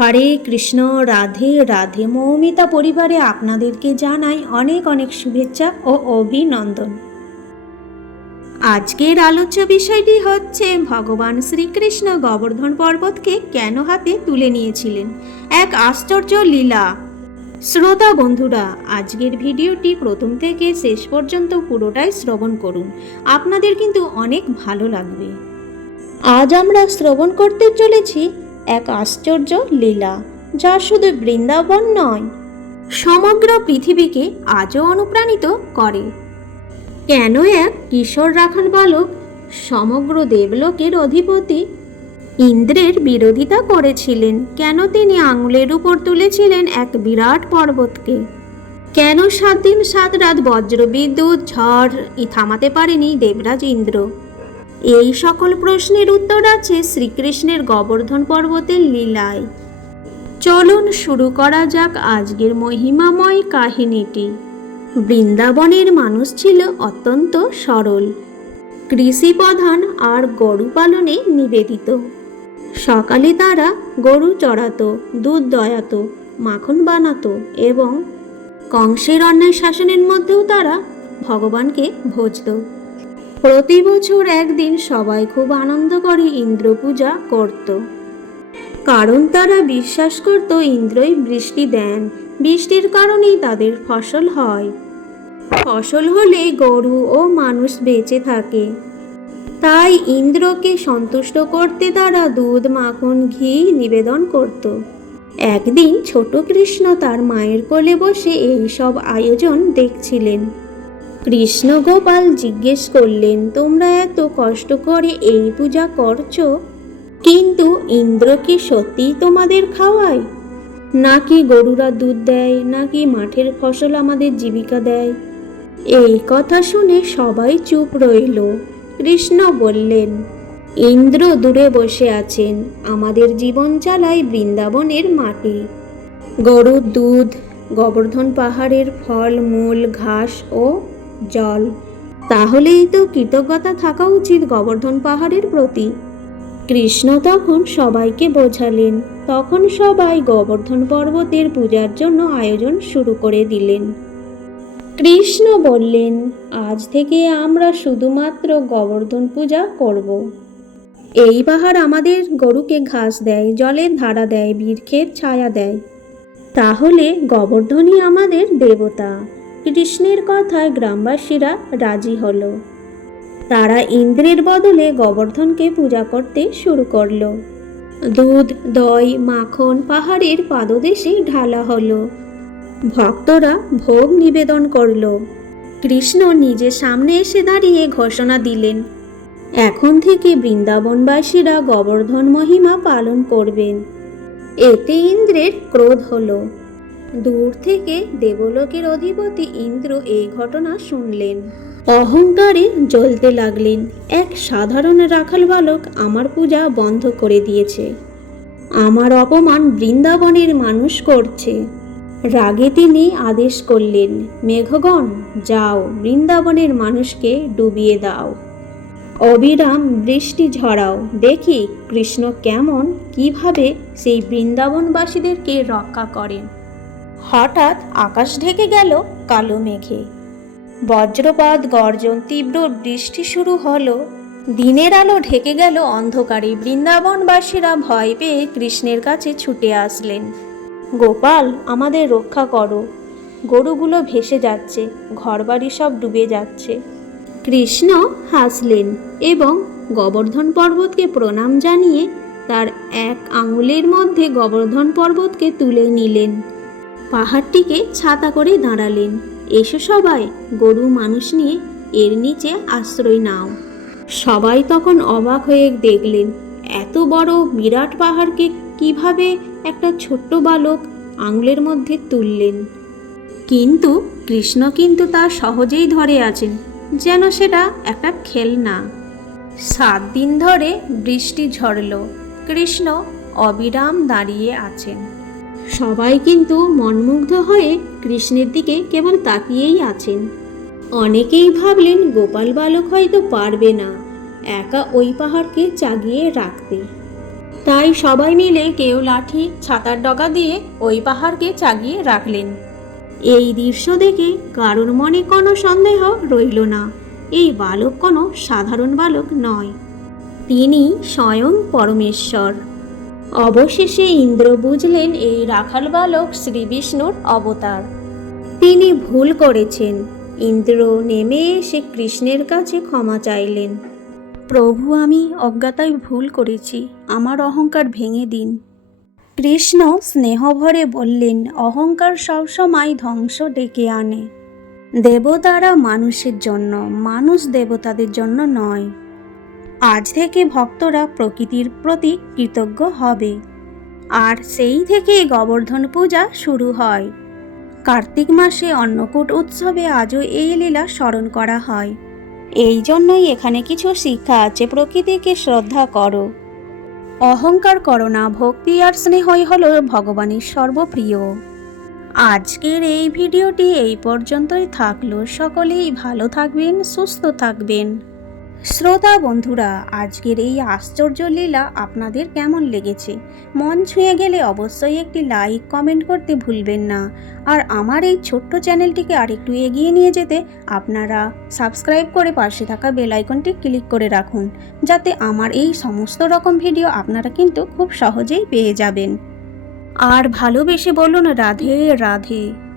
হরে কৃষ্ণ, রাধে রাধে মৌমিতা পরিবারে আপনাদেরকে জানাই অনেক অনেক শুভেচ্ছা ও অভিনন্দন। আজকের আলোচ্য বিষয়টি হচ্ছে, ভগবান শ্রীকৃষ্ণ গোবর্ধন পর্বতকে কেন হাতে তুলে নিয়েছিলেন? এক আশ্চর্য লীলা। শ্রোতা বন্ধুরা, আজকের ভিডিওটি প্রথম থেকে শেষ পর্যন্ত পুরোটাই শ্রবণ করুন। আপনাদের কিন্তু অনেক ভালো লাগবে। আজ আমরা শ্রবণ করতে চলেছি এক আশ্চর্য লীলা, যা শুধু বৃন্দাবন নয়, সমগ্র পৃথিবীকে আজও অনুপ্রাণিত করে। কেন এক কিশোর রাখাল বালক সমগ্র দেবলোকের অধিপতি ইন্দ্রের বিরোধিতা করেছিলেন? কেন তিনি আঙুলের উপর তুলেছিলেন এক বিরাট পর্বতকে? কেন সাত দিন সাত রাত বজ্র বিদ্যুৎ ঝড় থামাতে পারেনি দেবরাজ ইন্দ্র? এই সকল প্রশ্নের উত্তর আছে শ্রীকৃষ্ণের গোবর্ধন পর্বতের লীলায়। চলুন শুরু করা যাক আজকের মহিমাময় কাহিনীটি। বৃন্দাবনের মানুষ ছিল অত্যন্ত সরল। কৃষি প্রধান আর গরু পালনে নিবেদিত। সকালে তারা গরু চড়াতো, দুধ দয়াতো, মাখন বানাতো এবং কংসের অন্যায় শাসনের মধ্যেও তারা ভগবানকে ভজত। প্রতি বছর একদিন সবাই খুব আনন্দ করে ইন্দ্র পূজা করত। কারণ তারা বিশ্বাস করত ইন্দ্রই বৃষ্টি দেন। বৃষ্টির কারণেই তাদের ফসল হয়। ফসল হলে গরু ও মানুষ বেঁচে থাকে। তাই ইন্দ্রকে সন্তুষ্ট করতে তারা দুধ, মাখন, ঘি নিবেদন করত। একদিন ছোট কৃষ্ণ তার মায়ের কোলে বসে এই সব আয়োজন দেখছিলেন। কৃষ্ণ গোপাল জিজ্ঞেস করলেন, তোমরা এত কষ্ট করে এই পূজা করছ? কিন্তু ইন্দ্র কি সত্যিই তোমাদের খাওয়ায়? নাকি গরুরা দুধ দেয়, নাকি মাঠের ফসল আমাদের জীবিকা দেয়? এই কথা শুনে সবাই চুপ রইল। কৃষ্ণ বললেন, ইন্দ্র দূরে বসে আছেন, আমাদের জীবন চালায় বৃন্দাবনের মাটি। গরুর দুধ, গোবর্ধন পাহাড়ের ফল, মূল, ঘাস ও জল। তাহলেই তো কৃতজ্ঞতা থাকা উচিত গোবর্ধন পাহাড়ের প্রতি। কৃষ্ণ তখন সবাইকে বোঝালেন। তখন সবাই গোবর্ধন পর্বতের পূজার জন্য আয়োজন শুরু করে দিলেন। কৃষ্ণ বললেন, আজ থেকে আমরা শুধুমাত্র গোবর্ধন পূজা করব। এই পাহাড় আমাদের গরুকে ঘাস দেয় জলের ধারা দেয় বীরক্ষের ছায়া দেয়। তাহলে গোবর্ধনই আমাদের দেবতা। কৃষ্ণের কথায় গ্রামবাসীরা রাজি হল। তারা ইন্দ্রের বদলে গোবর্ধনকে পূজা করতে শুরু করল। দুধ, দই, মাখন পাহাড়ের পাদদেশে ঢালা হলো। ভক্তরা ভোগ নিবেদন করল। কৃষ্ণ নিজে সামনে এসে দাঁড়িয়ে ঘোষণা দিলেন, এখন থেকে বৃন্দাবনবাসীরা গোবর্ধন মহিমা পালন করবেন। এতে ইন্দ্রের ক্রোধ হলো। দূর থেকে দেবলোকের অধিপতি ইন্দ্র এই ঘটনা শুনলেন। অহংকারে জ্বলতে লাগলেন। এক সাধারণ রাখাল বালক আমার পূজা বন্ধ করে দিয়েছে। আমার অপমান বৃন্দাবনের মানুষ করছে। রাগে তিনি আদেশ করলেন, মেঘগণ, যাও, বৃন্দাবনের মানুষকে ডুবিয়ে দাও। অবিরাম বৃষ্টি ঝরাও। দেখি কৃষ্ণ কেমন, কীভাবে সেই বৃন্দাবনবাসীদেরকে রক্ষা করেন। হঠাৎ আকাশ ঢেকে গেল কালো মেঘে। বজ্রপাত, গর্জন, তীব্র বৃষ্টি শুরু হলো। দিনের আলো ঢেকে গেল অন্ধকারে। বৃন্দাবনবাসীরা ভয় পেয়ে কৃষ্ণের কাছে ছুটে আসলেন। গোপাল, আমাদের রক্ষা করো। গরুগুলো ভেসে যাচ্ছে, ঘরবাড়ি সব ডুবে যাচ্ছে। কৃষ্ণ হাসলেন এবং গোবর্ধন পর্বতকে প্রণাম জানিয়ে তার এক আঙুলের মধ্যে গোবর্ধন পর্বতকে তুলে নিলেন। পাহাড়টিকে ছাতা করে দাঁড়ালেন। এসো সবাই, গরু মানুষ নিয়ে এর নিচে আশ্রয় নাও। সবাই তখন অবাক হয়ে দেখলেন, এত বড় বিরাট পাহাড়কে কীভাবে একটা ছোট্ট বালক আঙুলের মধ্যে তুললেন? কিন্তু কৃষ্ণ কিন্তু তা সহজেই ধরে আছেন, যেন সেটা একটা খেলনা। সাত দিন ধরে বৃষ্টি ঝরল। কৃষ্ণ অবিরাম দাঁড়িয়ে আছেন। সবাই কিন্তু মনমুগ্ধ হয়ে কৃষ্ণের দিকে কেবল তাকিয়েই আছেন। অনেকেই ভাবলেন গোপাল বালক হয়তো পারবে না, একা ওই পাহাড়কে চাগিয়ে রাখতে। তাই সবাই মিলে কেউ লাঠি, ছাতার ডগা দিয়ে ওই পাহাড়কে চাগিয়ে রাখলেন। এই দৃশ্য দেখে কারোর মনে কোনো সন্দেহ রইল না, এই বালক কোনো সাধারণ বালক নয়। তিনি স্বয়ং পরমেশ্বর। অবশেষে ইন্দ্র বুঝলেন এই রাখাল বালক শ্রী বিষ্ণুর অবতার। তিনি ভুল করেছেন। ইন্দ্র নেমে এসে কৃষ্ণের কাছে ক্ষমা চাইলেন। প্রভু, আমি অজ্ঞাতায় ভুল করেছি। আমার অহংকার ভেঙে দিন। কৃষ্ণ স্নেহভরে বললেন, অহংকার সবসময় ধ্বংস ডেকে আনে। দেবতারা মানুষের জন্য, মানুষ দেবতাদের জন্য নয়। আজ থেকে ভক্তরা প্রকৃতির প্রতি কৃতজ্ঞ হবে। আর সেই থেকে গোবর্ধন পূজা শুরু হয়। কার্তিক মাসে অন্নকূট উৎসবে আজও এই লীলা স্মরণ করা হয়। এই জন্যই এখানে কিছু শিক্ষা আছে, প্রকৃতিকে শ্রদ্ধা করো। অহংকার করো না, ভক্তি আর স্নেহই হল ভগবানের সর্বপ্রিয়। আজকের এই ভিডিওটি এই পর্যন্তই থাকল। সকলেই ভালো থাকবেন, সুস্থ থাকবেন। শ্রোতা বন্ধুরা, আজকের এই আশ্চর্য লীলা আপনাদের কেমন লেগেছে? মন ছুঁয়ে গেলে অবশ্যই একটি লাইক কমেন্ট করতে ভুলবেন না। আর আমার এই ছোট্ট চ্যানেলটিকে আরেকটু এগিয়ে নিয়ে যেতে আপনারা সাবস্ক্রাইব করে পাশে থাকা বেল আইকনটি ক্লিক করে রাখুন, যাতে আমার এই সমস্ত রকম ভিডিও আপনারা কিন্তু খুব সহজেই পেয়ে যাবেন। আর ভালোবেসে বলুন, রাধে রাধে।